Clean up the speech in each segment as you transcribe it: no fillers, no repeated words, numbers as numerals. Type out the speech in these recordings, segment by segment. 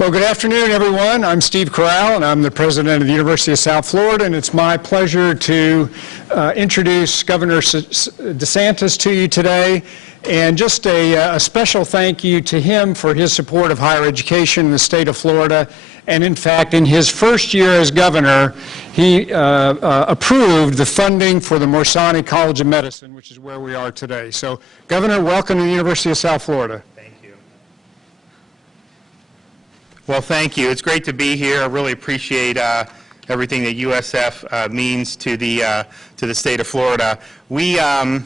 Well, good afternoon, everyone. I'm Steve Corral, and I'm the president of the University of South Florida, and it's my pleasure to introduce Governor DeSantis to you today. And just a special thank you to him for his support of higher education in the state of Florida. And in fact, in his first year as governor, he approved the funding for the Morsani College of Medicine, which is where we are today. So, Governor, welcome to the University of South Florida. Well, thank you. It's great to be here. I really appreciate everything that USF means to the state of Florida. We, are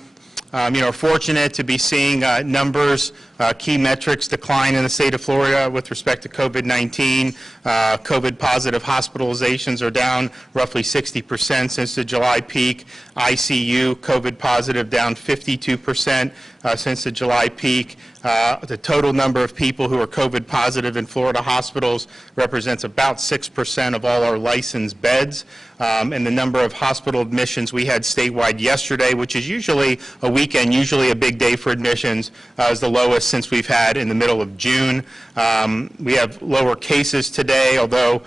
fortunate to be seeing numbers, key metrics decline in the state of Florida with respect to COVID-19. COVID-positive hospitalizations are down roughly 60% since the July peak. ICU COVID-positive down 52% since the July peak. The total number of people who are COVID positive in Florida hospitals represents about 6% of all our licensed beds. And the number of hospital admissions we had statewide yesterday, which is usually a weekend, usually a big day for admissions, is the lowest since we've had in the middle of June. We have lower cases today, although,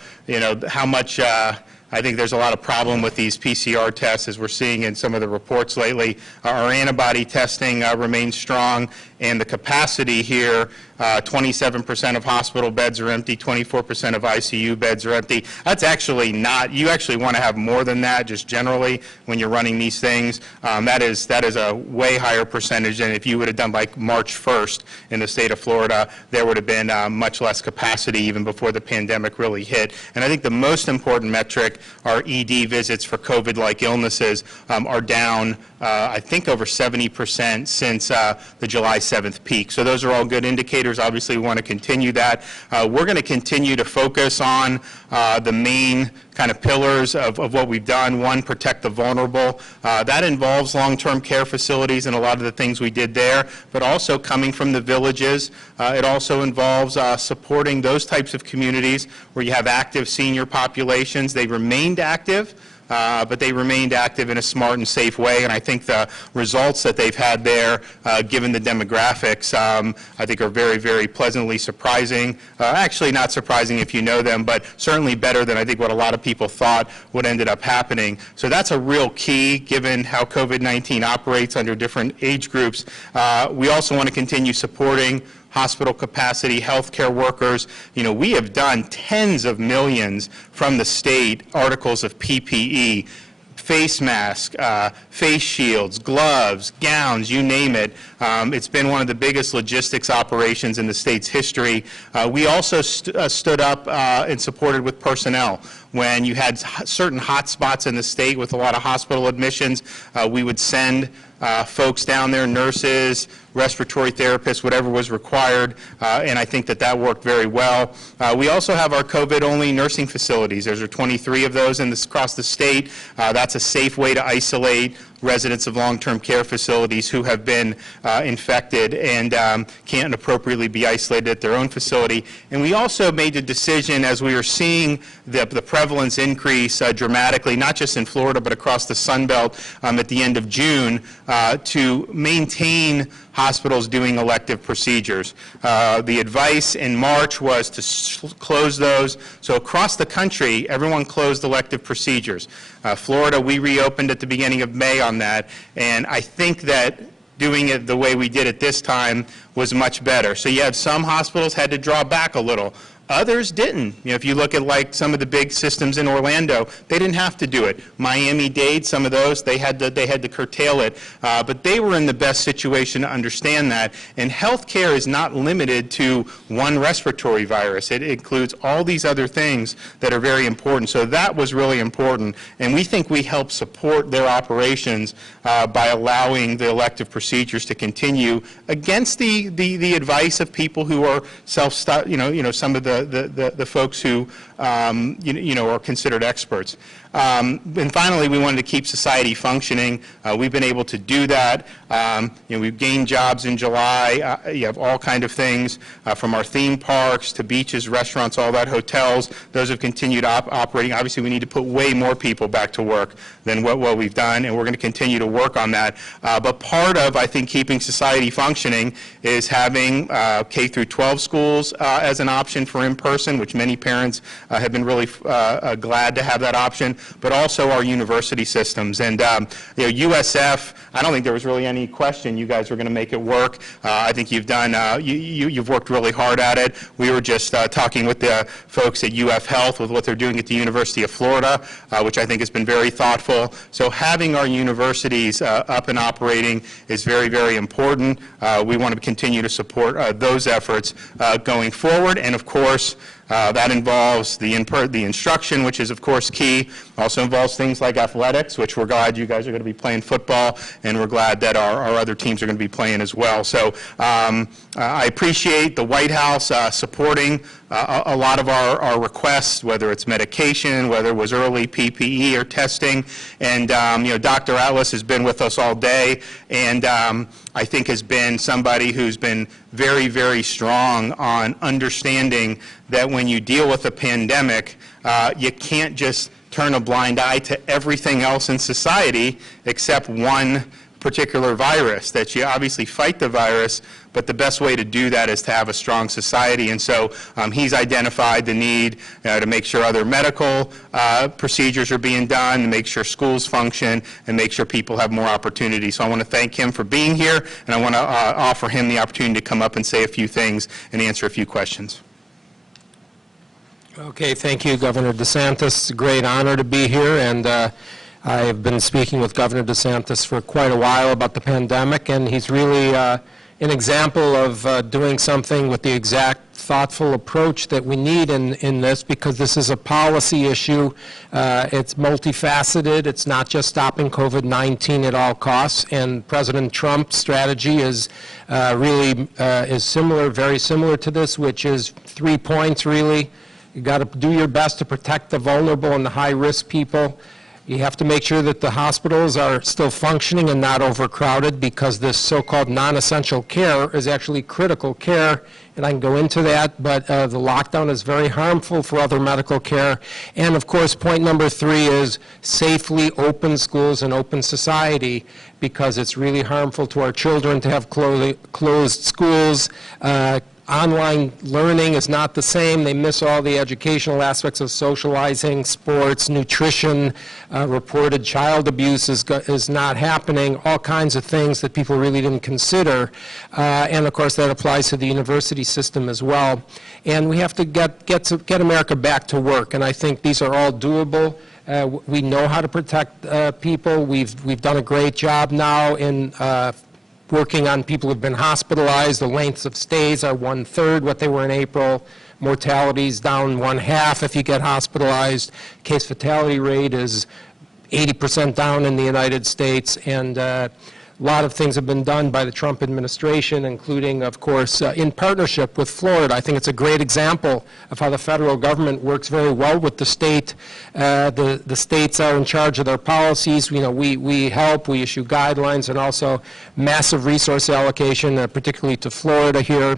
how much I think there's a lot of problem with these PCR tests, as we're seeing in some of the reports lately. Our antibody testing remains strong, and the capacity here, 27% of hospital beds are empty, 24% of ICU beds are empty. That's actually not, you actually want to have more than that, just generally, when you're running these things. That is a way higher percentage than if you would have done like March 1st in the state of Florida. There would have been much less capacity even before the pandemic really hit. And I think the most important metric, our ED visits for COVID-like illnesses, are down, I think, over 70% since the July 7th peak. So those are all good indicators. Obviously, we want to continue that. We're going to continue to focus on the main kind of pillars of what we've done. One, protect the vulnerable. That involves long-term care facilities and a lot of the things we did there, but also coming from the villages. It also involves supporting those types of communities where you have active senior populations. They remained active, but they remained active in a smart and safe way, and I think the results that they've had there, given the demographics, I think are very, very pleasantly surprising. Actually not surprising if you know them, but certainly better than I think what a lot of people thought would ended up happening. So that's a real key, given how COVID-19 operates under different age groups. We also want to continue supporting hospital capacity, healthcare workers. We have done tens of millions from the state, articles of PPE, face masks, face shields, gloves, gowns, you name it. It's been one of the biggest logistics operations in the state's history. We also stood up and supported with personnel. When you had certain hot spots in the state with a lot of hospital admissions, we would send folks down there, nurses, respiratory therapists, whatever was required, and I think that worked very well. We also have our COVID-only nursing facilities. There's 23 of those across the state. That's a safe way to isolate residents of long-term care facilities who have been infected and can't appropriately be isolated at their own facility. And we also made the decision, as we were seeing the prevalence increase dramatically, not just in Florida, but across the Sun Belt at the end of June, to maintain hospitals doing elective procedures. The advice in March was to close those. So across the country, everyone closed elective procedures. Florida, we reopened at the beginning of May on that, and I think that doing it the way we did it this time was much better. So you had some hospitals had to draw back a little. Others didn't. If you look at like some of the big systems in Orlando, they didn't have to do it. Miami-Dade, some of those, they had to curtail it. But they were in the best situation to understand that. And healthcare is not limited to one respiratory virus. It includes all these other things that are very important. So that was really important. And we think we help support their operations by allowing the elective procedures to continue against the advice of people who are some of the folks who are considered experts. And finally, we wanted to keep society functioning. We've been able to do that. We've gained jobs in July. You have all kind of things from our theme parks to beaches, restaurants, all that, hotels. Those have continued operating. Obviously, we need to put way more people back to work than what we've done, and we're going to continue to work on that. But part of, I think, keeping society functioning is having K through 12 schools as an option for in person, which many parents have been really glad to have that option, but also our university systems. And USF, I don't think there was really any question you guys were going to make it work. I think you've done, you've worked really hard at it. We were just talking with the folks at UF Health with what they're doing at the University of Florida, which I think has been very thoughtful. So having our universities up and operating is very, very important. We want to continue to support those efforts going forward. And of course, that involves the instruction, which is, of course, key. Also involves things like athletics, which we're glad you guys are going to be playing football, and we're glad that our other teams are going to be playing as well. So I appreciate the White House supporting a lot of our requests, whether it's medication, whether it was early PPE or testing. And Dr. Atlas has been with us all day, and I think has been somebody who's been very, very strong on understanding that when you deal with a pandemic, you can't just turn a blind eye to everything else in society except one particular virus, that you obviously fight the virus, but the best way to do that is to have a strong society. And so he's identified the need to make sure other medical procedures are being done, to make sure schools function, and make sure people have more opportunity. So I want to thank him for being here, and I want to offer him the opportunity to come up and say a few things and answer a few questions. Okay, thank you, Governor DeSantis. It's a great honor to be here, and I have been speaking with Governor DeSantis for quite a while about the pandemic, and he's really an example of doing something with the exact thoughtful approach that we need in this, because this is a policy issue. It's multifaceted. It's not just stopping COVID-19 at all costs, and President Trump's strategy is really is similar, very similar to this, which is 3 points really. You got to do your best to protect the vulnerable and the high-risk people. You have to make sure that the hospitals are still functioning and not overcrowded, because this so-called non-essential care is actually critical care, and I can go into that, but the lockdown is very harmful for other medical care. And of course, point number 3 is safely open schools and open society, because it's really harmful to our children to have closed schools. Online learning is not the same. They miss all the educational aspects of socializing, sports, nutrition, reported child abuse is not happening, all kinds of things that people really didn't consider. And of course that applies to the university system as well. And we have to get America back to work, and I think these are all doable. We know how to protect people. We've done a great job now in working on people who've been hospitalized. The lengths of stays are 1/3 what they were in April. Mortality's down 1/2 if you get hospitalized. Case fatality rate is 80% down in the United States, and a lot of things have been done by the Trump administration, including, of course, in partnership with Florida. I think it's a great example of how the federal government works very well with the state. The states are in charge of their policies. We help, we issue guidelines, and also massive resource allocation, particularly to Florida here,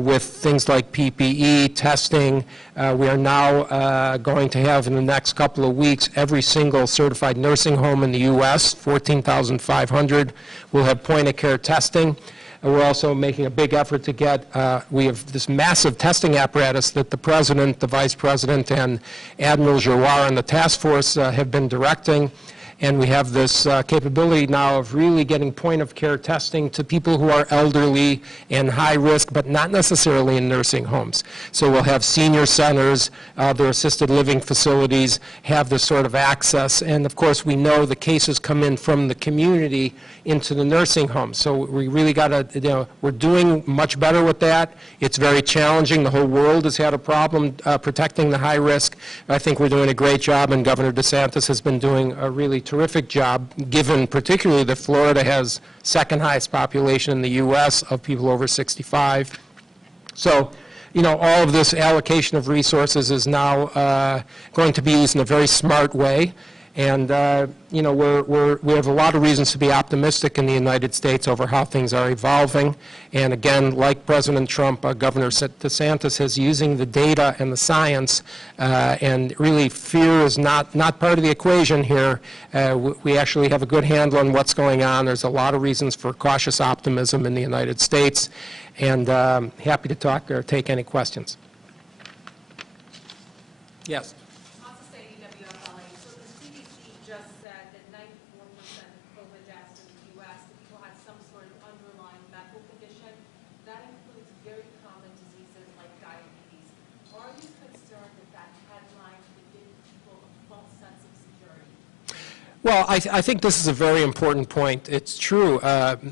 with things like PPE, testing. We are now going to have in the next couple of weeks every single certified nursing home in the U.S., 14,500. We'll have point-of-care testing. And we're also making a big effort to get, we have this massive testing apparatus that the President, the Vice President, and Admiral Giroir and the task force have been directing. And we have this capability now of really getting point-of-care testing to people who are elderly and high risk, but not necessarily in nursing homes. So we'll have senior centers, their assisted living facilities have this sort of access. And of course, we know the cases come in from the community into the nursing home. So we really got to, we're doing much better with that. It's very challenging. The whole world has had a problem protecting the high risk. I think we're doing a great job, and Governor DeSantis has been doing a really terrific job, given particularly that Florida has second highest population in the U.S. of people over 65. So, all of this allocation of resources is now going to be used in a very smart way. And, we have a lot of reasons to be optimistic in the United States over how things are evolving. And again, like President Trump, Governor DeSantis is using the data and the science, and really fear is not part of the equation here. We actually have a good handle on what's going on. There's a lot of reasons for cautious optimism in the United States. And happy to talk or take any questions. Yes. Also saying WFLA, so the CDC just said that 94% of COVID deaths in the U.S., the people had some sort of underlying medical condition. That includes very common diseases like diabetes. Are you concerned that that headline could give people a false sense of security? Well, I think this is a very important point. It's true.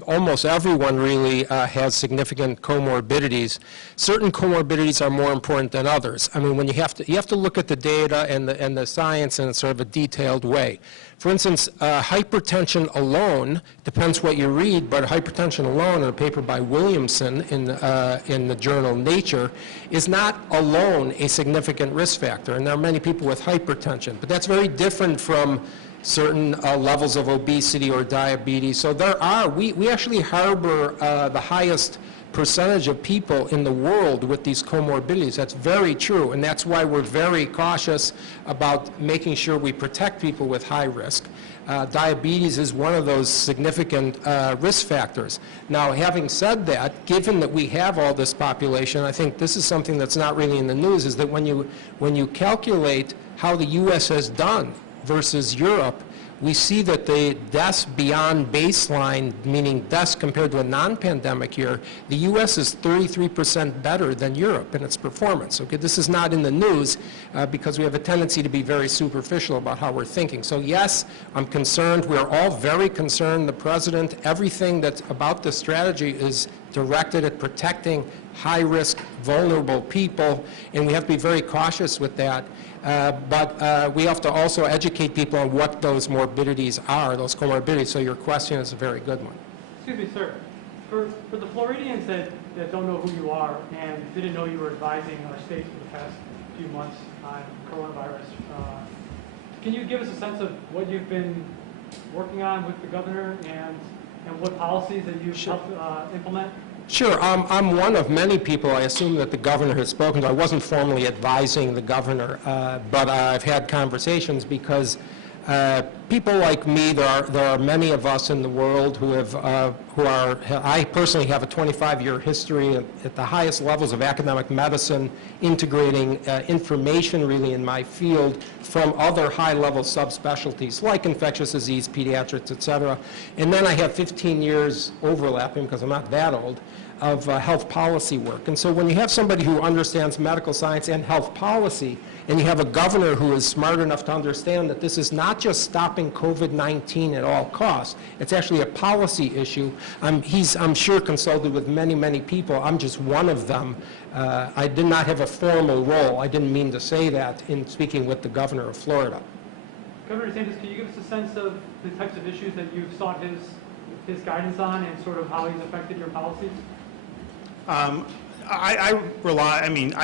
Almost everyone really has significant comorbidities. Certain comorbidities are more important than others. I mean, when you have to look at the data and the science in sort of a detailed way. For instance, hypertension alone, depends what you read, but hypertension alone, in a paper by Williamson in the journal Nature, is not alone a significant risk factor. And there are many people with hypertension, but that's very different from certain levels of obesity or diabetes. So we actually harbor the highest percentage of people in the world with these comorbidities. That's very true, and that's why we're very cautious about making sure we protect people with high risk. Diabetes is one of those significant risk factors. Now, having said that, given that we have all this population, I think this is something that's not really in the news, is that when you calculate how the U.S. has done versus Europe, we see that the deaths beyond baseline, meaning deaths compared to a non-pandemic year, the U.S. is 33% better than Europe in its performance. Okay, this is not in the news because we have a tendency to be very superficial about how we're thinking. So yes, I'm concerned. We're all very concerned. The president, everything that's about this strategy is directed at protecting high-risk, vulnerable people, and we have to be very cautious with that. But we have to also educate people on what those morbidities are, those comorbidities, so your question is a very good one. Excuse me, sir. For the Floridians that don't know who you are and didn't know you were advising our state for the past few months on coronavirus, can you give us a sense of what you've been working on with the governor and what policies that you've helped implement? Sure. I'm one of many people, I assume, that the governor has spoken to. I wasn't formally advising the governor, but I've had conversations because people like me, there are many of us in the world I personally have a 25-year history at the highest levels of academic medicine, integrating information really in my field from other high-level subspecialties like infectious disease, pediatrics, et cetera. And then I have 15 years overlapping, because I'm not that old, of health policy work. And so when you have somebody who understands medical science and health policy, and you have a governor who is smart enough to understand that this is not just stopping COVID-19 at all costs, it's actually a policy issue. He's, I'm sure, consulted with many, many people. I'm just one of them. I did not have a formal role. I didn't mean to say that in speaking with the governor of Florida. Governor DeSantis, can you give us a sense of the types of issues that you've sought his guidance on and sort of how he's affected your policies? I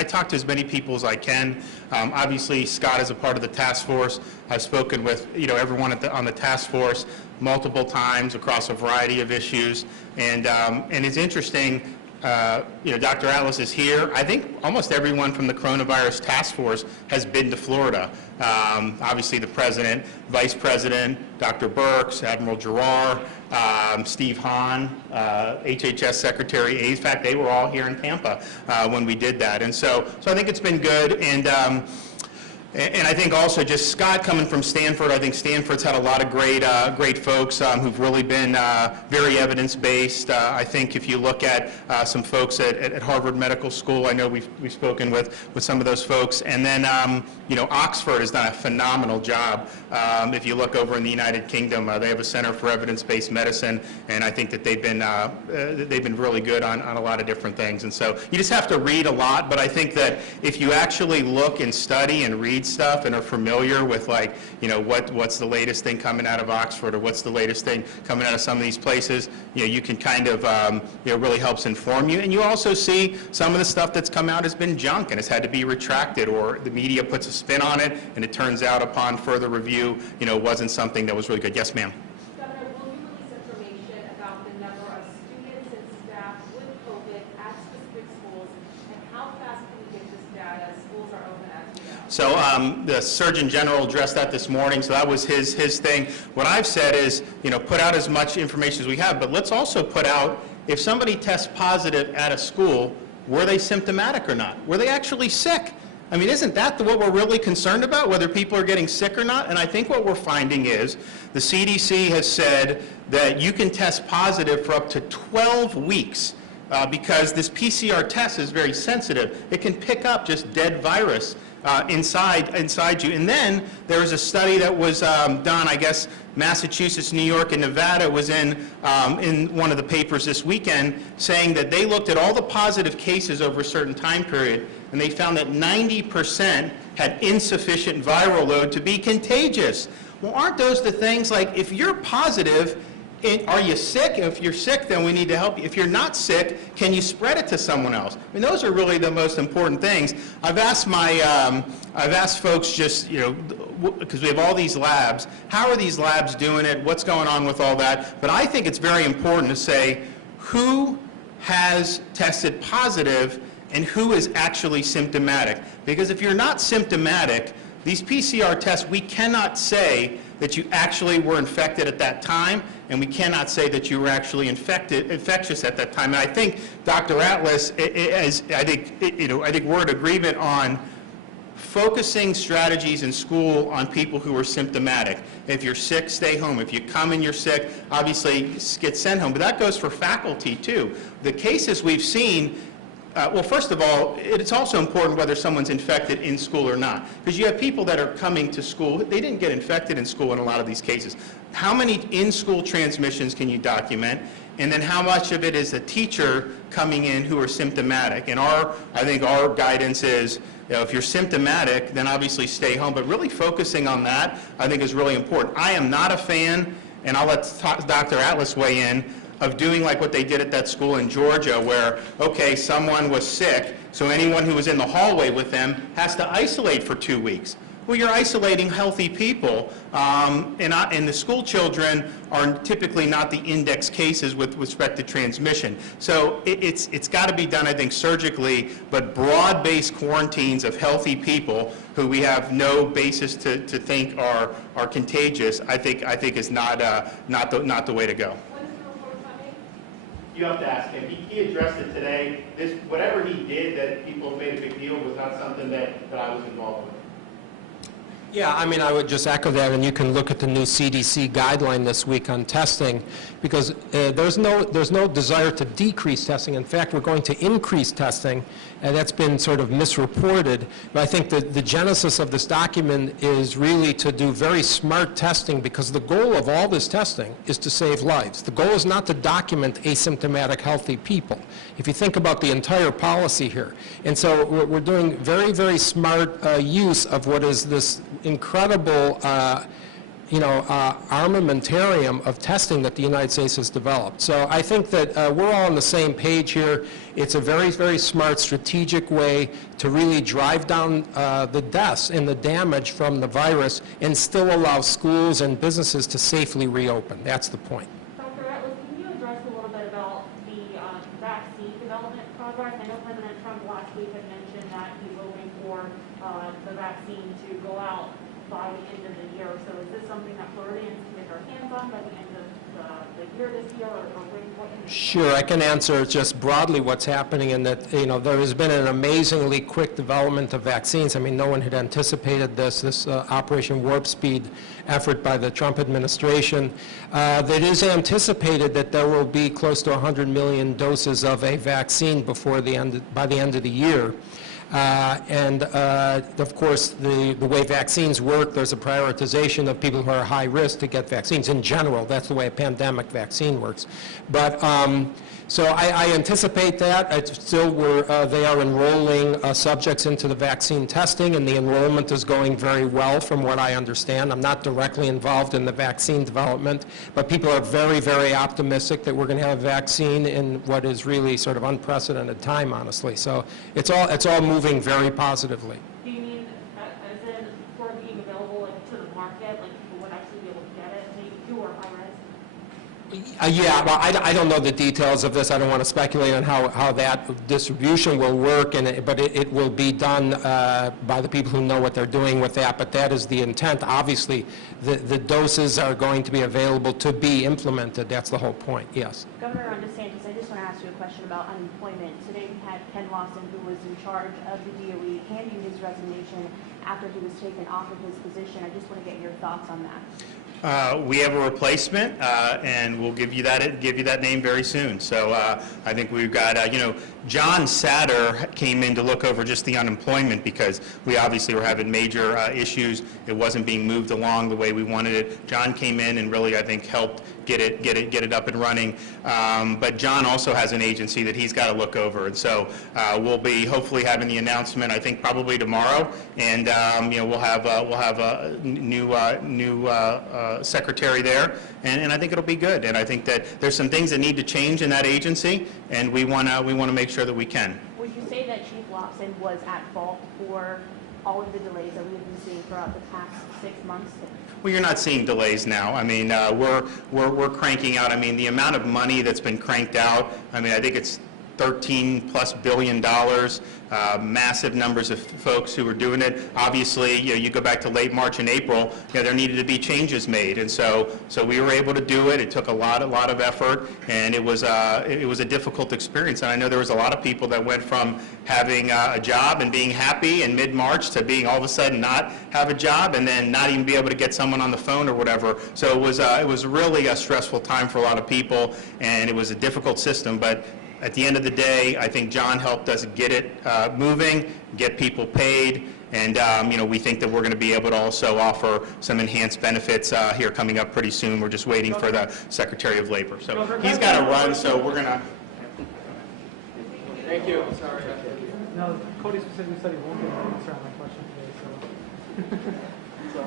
talk to as many people as I can. Obviously, Scott is a part of the task force. I've spoken with everyone on the task force multiple times across a variety of issues, and it's interesting. Dr. Atlas is here. I think almost everyone from the coronavirus task force has been to Florida. Obviously, the president, vice president, Dr. Birx, Admiral Giroir, Steve Hahn, HHS Secretary. In fact, they were all here in Tampa when we did that. And so I think it's been good. And I think also just Scott coming from Stanford, I think Stanford's had a lot of great folks who've really been very evidence-based. I think if you look at some folks at Harvard Medical School, I know we've spoken with some of those folks. And then, Oxford has done a phenomenal job. If you look over in the United Kingdom, they have a Center for Evidence-Based Medicine, and I think that they've been really good on a lot of different things. And so you just have to read a lot, but I think that if you actually look and study and read stuff and are familiar with what's the latest thing coming out of Oxford or what's the latest thing coming out of some of these places, you can kind of really helps inform you. And you also see some of the stuff that's come out has been junk and has had to be retracted, or the media puts a spin on it and it turns out upon further review wasn't something that was really good. Yes, ma'am. Governor, will you release information about the number of students and staff with COVID at specific schools, and how fast can we get this data as schools are open as we know? So the Surgeon General addressed that this morning, so that was his thing. What I've said is, put out as much information as we have, but let's also put out, if somebody tests positive at a school, were they symptomatic or not? Were they actually sick? I mean, isn't that what we're really concerned about, whether people are getting sick or not? And I think what we're finding is the CDC has said that you can test positive for up to 12 weeks because this PCR test is very sensitive. It can pick up just dead virus inside you. And then there was a study that was done, I guess, Massachusetts, New York, and Nevada was in one of the papers this weekend, saying that they looked at all the positive cases over a certain time period, and they found that 90% had insufficient viral load to be contagious. Well, aren't those the things, like, if you're positive, are you sick? If you're sick, then we need to help you. If you're not sick, can you spread it to someone else? I mean, those are really the most important things. I've asked folks just, you know, because we have all these labs, how are these labs doing it? What's going on with all that? But I think it's very important to say who has tested positive and who is actually symptomatic. Because if you're not symptomatic, these PCR tests, we cannot say that you actually were infected at that time, and we cannot say that you were actually infectious at that time. And I think Dr. Atlas, I think we're in agreement on focusing strategies in school on people who are symptomatic. If you're sick, stay home. If you come and you're sick, obviously get sent home. But that goes for faculty too. The cases we've seen, well, first of all, it's also important whether someone's infected in school or not. Because you have people that are coming to school, they didn't get infected in school in a lot of these cases. How many in-school transmissions can you document? And then how much of it is a teacher coming in who are symptomatic? And I think our guidance is, you know, if you're symptomatic, then obviously stay home. But really focusing on that, I think, is really important. I am not a fan, and I'll let Dr. Atlas weigh in, of doing like what they did at that school in Georgia where, okay, someone was sick, so anyone who was in the hallway with them has to isolate for 2 weeks. Well, you're isolating healthy people, and the school children are typically not the index cases with respect to transmission. So it's got to be done, I think, surgically, but broad-based quarantines of healthy people who we have no basis to think are contagious, I think is not the way to go. You have to ask him. He addressed it today. Whatever he did that people have made a big deal was not something that I was involved with. Yeah, I mean, I would just echo that, and you can look at the new CDC guideline this week on testing, because there's no desire to decrease testing. In fact, we're going to increase testing, and that's been sort of misreported. But I think that the genesis of this document is really to do very smart testing, because the goal of all this testing is to save lives. The goal is not to document asymptomatic healthy people, if you think about the entire policy here. And so we're doing very, very smart use of what is this incredible armamentarium of testing that the United States has developed. So I think that we're all on the same page here. It's a very, very smart, strategic way to really drive down the deaths and the damage from the virus and still allow schools and businesses to safely reopen. That's the point. Dr. Atlas, can you address a little bit about the vaccine development progress? I know President Trump last week had mentioned that he's hoping for the vaccine to go out by the end of the year. So is this something that Floridians can get their hands on by the end of the year this year, or what can they do? Sure, I can answer just broadly what's happening in that, there has been an amazingly quick development of vaccines. I mean, no one had anticipated this Operation Warp Speed effort by the Trump administration. It is anticipated that there will be close to 100 million doses of a vaccine by the end of the year. Of course, the way vaccines work, there's a prioritization of people who are high risk to get vaccines. In general, that's the way a pandemic vaccine works. But so I anticipate that. They are enrolling subjects into the vaccine testing, and the enrollment is going very well from what I understand. I'm not directly involved in the vaccine development, but people are very, very optimistic that we're going to have a vaccine in what is really sort of unprecedented time, honestly. So it's all moving very positively. Do you mean as in for it being available to the market, like people would actually be able to get it, maybe who are high risk? Yeah, well, I don't know the details of this. I don't want to speculate on how that distribution will work, but it will be done by the people who know what they're doing with that, but that is the intent. Obviously, the doses are going to be available to be implemented. That's the whole point, yes. Governor DeSantis, I just want to ask you a question about unemployment. Today we had Ken Lawson, who was in charge of the DOE, handing his resignation after he was taken off of his position. I just want to get your thoughts on that. We have a replacement, and we'll give you that name very soon. So I think we've got, John Satter came in to look over just the unemployment because we obviously were having major issues. It wasn't being moved along the way we wanted it. John came in and really, I think, helped get it up and running. But John also has an agency that he's got to look over, and so we'll be hopefully having the announcement, I think, probably tomorrow, and we'll have a new secretary there, and I think it'll be good. And I think that there's some things that need to change in that agency, and we want to make sure that we can. Would you say that Chief Lawson was at fault for all of the delays that we have been seeing throughout the past 6 months? Well, you're not seeing delays now. I mean, we're cranking out. I mean, the amount of money that's been cranked out, I mean, I think it's $13+ billion, massive numbers of folks who were doing it. Obviously, you go back to late March and April, there needed to be changes made, and so we were able to do it. It took a lot of effort, and it was a difficult experience. And I know there was a lot of people that went from having a job and being happy in mid-March to being all of a sudden not have a job and then not even be able to get someone on the phone or whatever. So it was really a stressful time for a lot of people, and it was a difficult system, but at the end of the day, I think John helped us get it moving, get people paid, and we think that we're going to be able to also offer some enhanced benefits here coming up pretty soon. We're just waiting for the Secretary of Labor. So he's got to run, so we're going to... Thank you. Sorry. No, Cody specifically said he won't get an answer on my question today, so.